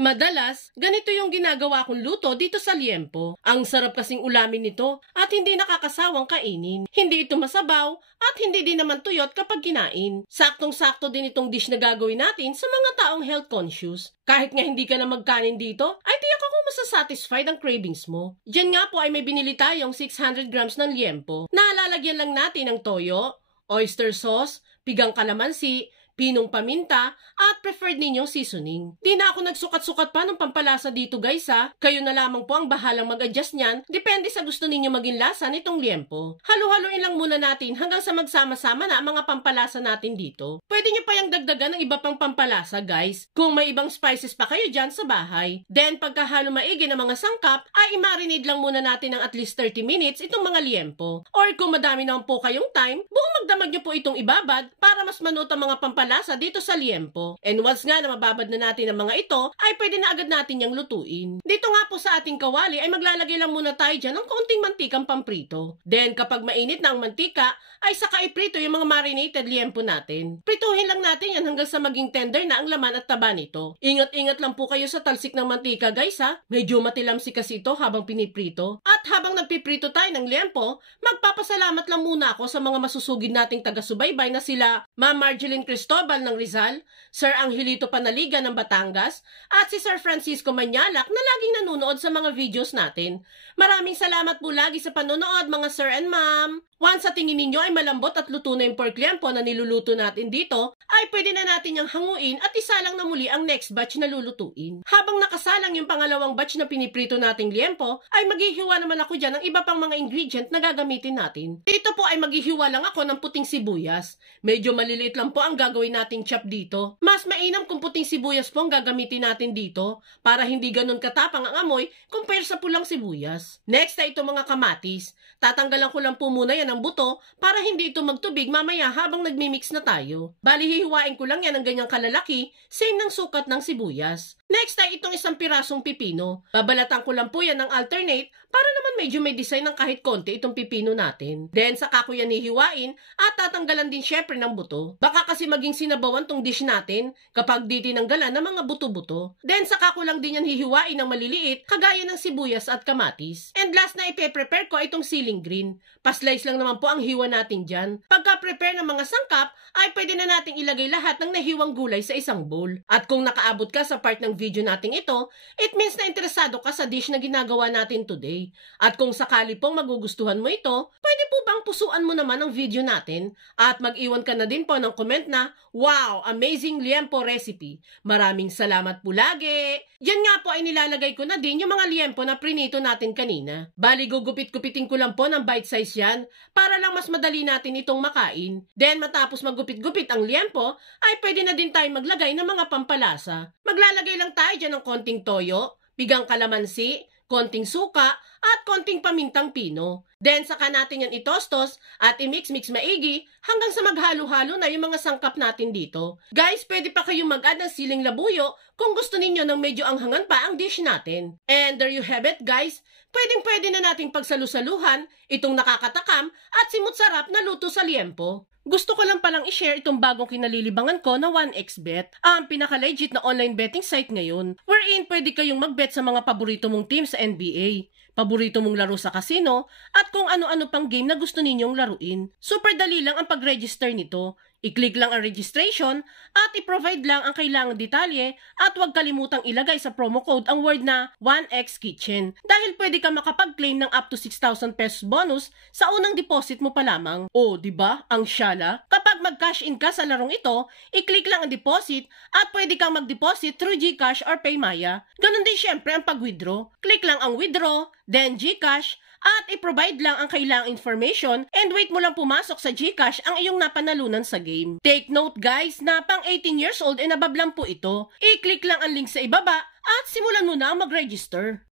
Madalas, ganito yung ginagawa kong luto dito sa liempo. Ang sarap kasing ulamin nito at hindi nakakasawang kainin. Hindi ito masabaw at hindi din naman tuyot kapag kinain. Saktong-sakto din itong dish na gagawin natin sa mga taong health conscious. Kahit nga hindi ka na magkanin dito, ay tiyak ako masasatisfied ang cravings mo. Diyan nga po ay may binili tayong 600 grams ng liempo na lalagyan lang natin ng toyo, oyster sauce, pigang kalamansi, pinong paminta, at preferred ninyong seasoning. Di na ako nagsukat-sukat pa ng pampalasa dito guys ha. Kayo na lamang po ang bahalang mag-adjust niyan, depende sa gusto ninyo maging lasa nitong liempo. Halo-haloin lang muna natin hanggang sa magsama-sama na ang mga pampalasa natin dito. Pwede nyo pa yung dagdagan ng iba pang pampalasa guys, kung may ibang spices pa kayo dyan sa bahay. Then pagkahalo maigi ng mga sangkap, ay i-marinate lang muna natin ng at least 30 minutes itong mga liempo. Or kung madami naman po kayong time, buong magdamag nyo po itong ibabad para mas manot ang mga pampalasa dito sa liempo. And once nga na mababad na natin ang mga ito, ay pwede na agad natin yung lutuin. Dito nga po sa ating kawali ay maglalagay lang muna tayo dyan ng kaunting mantikang pamprito. Then kapag mainit na ang mantika, ay saka iprito yung mga marinated liempo natin. Prituhin lang natin yan hanggang sa maging tender na ang laman at taba nito. Ingat-ingat lang po kayo sa talsik ng mantika guys ha. Medyo matilamsi kasi ito habang piniprito. At habang nagpiprito tayo ng liempo, magpapasalamat lang muna ako sa mga masusugid nating taga-subaybay na sila Ma'am Marjeline Cristobal ng Rizal, Sir Angelito Panaliga ng Batangas, at si Sir Francisco Manyalak na laging nanonood sa mga videos natin. Maraming salamat po lagi sa panonood mga Sir and Ma'am. Once sa tingin ninyo ay malambot at luto na yung pork liempo na niluluto natin dito, ay pwede na natin yung hanguin at isalang na muli ang next batch na lulutuin. Habang nakasalang yung pangalawang batch na piniprito nating liempo, ay maghihiwa naman ako dyan ng iba pang mga ingredient na gagamitin natin. Dito po ay maghihiwa lang ako ng puting sibuyas. Medyo maliliit lang po ang gagawin nating chop dito. Mas mainam kung puting sibuyas po ang gagamitin natin dito para hindi ganun katapang ang amoy compare sa pulang sibuyas. Next ay ito mga kamatis. Tatanggalan ko lang po muna yan ng buto para hindi ito magtubig mamaya habang nagmimix na tayo. Bali hihiwain ko lang yan ng ganyang kalalaki, same ng sukat ng sibuyas. Next ay itong isang pirasong pipino. Babalatan ko lang po yan ng alternate para naman medyo may design ng kahit konti itong pipino natin. Then saka ko yan hihiwain at tatanggalan din syempre ng buto. Baka kasi maging sinabawan tong dish natin kapag di tinanggalan ng mga buto-buto. Then saka ko lang din yan hihiwain ng maliliit kagaya ng sibuyas at kamatis. And last na ipe-prepare ko itong ceiling green. Pa-slice lang naman po ang hiwa natin dyan. Pagka-prepare ng mga sangkap ay pwede na nating ilagay lahat ng nahiwang gulay sa isang bowl. At kung nakaabot ka sa part ng video nating ito, it means na interesado ka sa dish na ginagawa natin today. At kung sakali pong magugustuhan mo ito, pwede po bang pusuan mo naman ang video natin at mag-iwan ka na din po ng comment na, wow, amazing liempo recipe. Maraming salamat po lagi. Yan nga po ay nilalagay ko na din yung mga liempo na prinito natin kanina. Bali gugupit-gupitin ko lang po ng bite size yan para lang mas madali natin itong makain. Then matapos magupit-gupit ang liempo, ay pwede na din tayo maglagay ng mga pampalasa. Maglalagay lang tayo dyan ng konting toyo, pigang kalamansi, konting suka, at konting pamintang pino. Then saka natin yan itostos at i-mix-mix maigi hanggang sa maghalo-halo na yung mga sangkap natin dito. Guys, pwede pa kayong mag-add ng siling labuyo kung gusto ninyo ng medyo anghangan pa ang dish natin. And there you have it guys. Pwedeng-pwede na nating pagsalusaluhan itong nakakatakam at simut-sarap na luto sa liempo. Gusto ko lang palang i-share itong bagong kinalilibangan ko na 1xBet, ang pinaka-legit na online betting site ngayon, wherein pwede kayong mag-bet sa mga paborito mong team sa NBA, paborito mong laro sa casino, at kung ano-ano pang game na gusto ninyong laruin. Super dali lang ang pag-register nito. I-click lang ang registration at i-provide lang ang kailangang detalye at huwag kalimutang ilagay sa promo code ang word na 1xKitchen dahil pwede ka makapag-claim ng up to 6,000 pesos bonus sa unang deposit mo pa lamang. O, diba? Ang syala. Kapag mag-cash in ka sa larong ito, i-click lang ang deposit at pwede kang mag-deposit through GCash or Paymaya. Ganon din syempre ang pag-withdraw. Click lang ang withdraw, then GCash, at i-provide lang ang kailangang information and wait mo lang pumasok sa GCash ang iyong napanalunan sa game. Take note guys na pang 18 years old and above lang po ito. I-click lang ang link sa ibaba at simulan mo na mag-register.